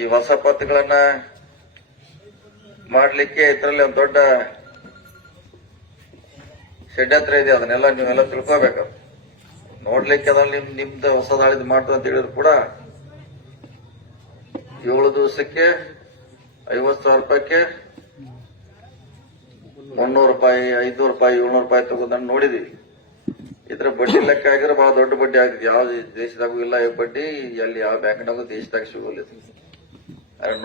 ಈ ಹೊಸ ಪತ್ರಗಳನ್ನ ಮಾಡಲಿಕ್ಕೆ ಇದರಲ್ಲಿ ಒಂದು ದೊಡ್ಡ ಷಡ್ಯಂತ್ರ ಇದೆ. ಅದನ್ನೆಲ್ಲ ನೀವೆಲ್ಲ ತಿಳ್ಕೋಬೇಕು. ನೋಡ್ಲಿಕ್ಕೆ ಅದ್ರಲ್ಲಿ ನಿಮ್ದು ಹೊಸದಾಳಿದ್ ಮಾಡ್ತು ಅಂತ ಹೇಳಿದ್ರು ಕೂಡ 7 ದಿವಸಕ್ಕೆ 50,000 ರೂಪಾಯಿಗೆ 300 ರೂಪಾಯಿ 500 ರೂಪಾಯಿ 700 ರೂಪಾಯಿ ತಗೋದನ್ನ ನೋಡಿದೀವಿ. ಇದ್ರ ಬಡ್ಡಿ ಲೆಕ್ಕ ಆಗಿದ್ರೆ ಬಹಳ ದೊಡ್ಡ ಬಡ್ಡಿ ಆಗಿದೆ. ಯಾವ ದೇಶದಾಗೂ ಇಲ್ಲ ಈ ಬಡ್ಡಿ, ಎಲ್ಲಿ ಯಾವ ಬ್ಯಾಂಕ್ನಾಗೂ ದೇಶದಾಗ ಸಿಗೋಲ್ಲ.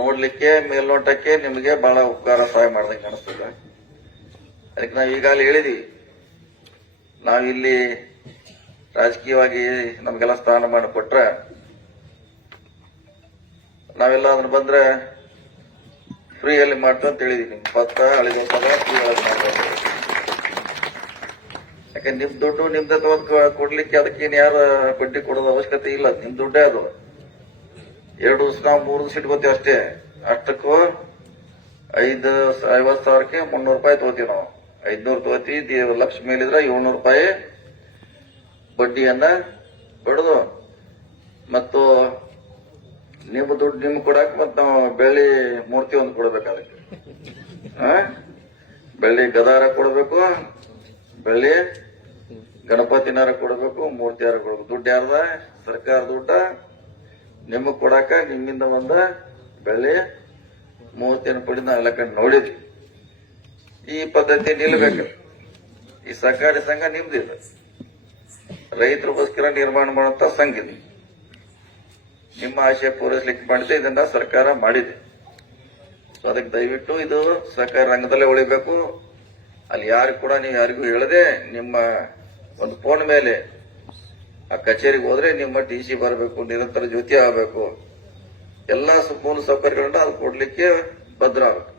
ನೋಡ್ಲಿಕ್ಕೆ ಮೇಲ್ನೋಟಕ್ಕೆ ನಿಮಗೆ ಬಹಳ ಉಪಕಾರ ಸಹಾಯ ಮಾಡ್ದಂಗೆ ಅನಿಸ್ತದೆ. ಅದಕ್ಕೆ ನಾವು ಈಗಾಗಲೇ ಹೇಳಿದೀವಿ, ನಾವಿಲ್ಲಿ ರಾಜಕೀಯವಾಗಿ ನಮಗೆಲ್ಲ ಸ್ಥಾನಮಾನ ಕೊಟ್ರೆ ನಾವೆಲ್ಲ ಅದನ್ನ ಬಂದ್ರೆ ಫ್ರೀಯಲ್ಲಿ ಮಾಡ್ತು ಅಂತ ಹೇಳಿದೀವಿ. ಪತ್ರ ಅಳಿಗೋಸ್ಕರ ಫ್ರೀ ಒಳಗೆ ಮಾಡ್ಬೋದು. ಯಾಕೆ ನಿಮ್ ದುಡ್ಡು ನಿಮ್ದೆ ಕೊಡ್ಲಿಕ್ಕೆ ಅದಕ್ಕೇನು ಯಾರ ಬಡ್ಡಿ ಕೊಡೋದು ಅವಶ್ಯಕತೆ ಇಲ್ಲ. ನಿಮ್ ದುಡ್ಡೇ ಅದು. 2 ದಿವಸ ನಾವು 3 ದಿವಸ ಇಟ್ಕೋತೀವಿ ಅಷ್ಟೇ. ಅಷ್ಟಕ್ಕೂ 50,000ಕ್ಕೆ 300 ರೂಪಾಯಿ ತಗೋತೀವಿ ನಾವು. 500 ತಗೋತೀವಿ. 1 ಲಕ್ಷ ಮೇಲಿದ್ರೆ 700 ರೂಪಾಯಿ ಬಡ್ಡಿಯನ್ನ ಹೊಡೆದು ಮತ್ತು ನಿಮ್ಮ ದುಡ್ಡು ನಿಮ್ಗೆ ಕೊಡಕ್ ಮತ್ ನಾವು ಬೆಳ್ಳಿ ಮೂರ್ತಿ ಒಂದು ಕೊಡ್ಬೇಕು. ಅದಕ್ಕೆ ಬೆಳ್ಳಿ ಗದಾರ ಕೊಡ್ಬೇಕು, ಬೆಳ್ಳಿ ಗಣಪತಿನಾರ ಕೊಡ್ಬೇಕು, ಮೂರ್ತಿಯಾರ ಕೊಡ್ಬೇಕು. ದುಡ್ಡು ಯಾರ್ದ? ಸರ್ಕಾರ ದುಡ್ಡ. ನಿಮಗ್ ಕೊಡಾಕ ನಿಮ್ಮಿಂದ ಒಂದು ಬೆಳ್ಳಿ ಮೂರ್ತಿಯನ್ನು ಪಡಿ ನಾವೆಲ್ಲ ಕಂಡು ನೋಡಿದ್ವಿ. ಈ ಪದ್ಧತಿ ನಿಲ್ಬೇಕು. ಈ ಸಹಕಾರಿ ಸಂಘ ನಿಮ್ದಿದೆ, ರೈತರಿಗೋಸ್ಕರ ನಿರ್ಮಾಣ ಮಾಡುವಂತ ಸಂಘ ಇದೆ. ನಿಮ್ಮ ಆಶಯ ಪೂರೈಸಲಿಕ್ಕೆ ಮಾಡಿದೆ, ಇದನ್ನ ಸರ್ಕಾರ ಮಾಡಿದೆ. ಅದಕ್ಕೆ ದಯವಿಟ್ಟು ಇದು ಸಹಕಾರಿ ರಂಗದಲ್ಲೇ ಉಳಿಬೇಕು. ಅಲ್ಲಿ ಯಾರು ಕೂಡ ನೀವು ಯಾರಿಗೂ ಹೇಳದೆ ನಿಮ್ಮ ಒಂದು ಫೋನ್ ಮೇಲೆ ಆ ಕಚೇರಿಗೆ ಹೋದ್ರೆ ನಿಮ್ಮ TC ಬರಬೇಕು, ನಿರಂತರ ಜ್ಯೋತಿ ಆಗಬೇಕು, ಎಲ್ಲಾ ಮೂಲ ಸೌಕರ್ಯಗಳನ್ನ ಅದು ಕೊಡ್ಲಿಕ್ಕೆ ಭದ್ರ ಆಗಬೇಕು.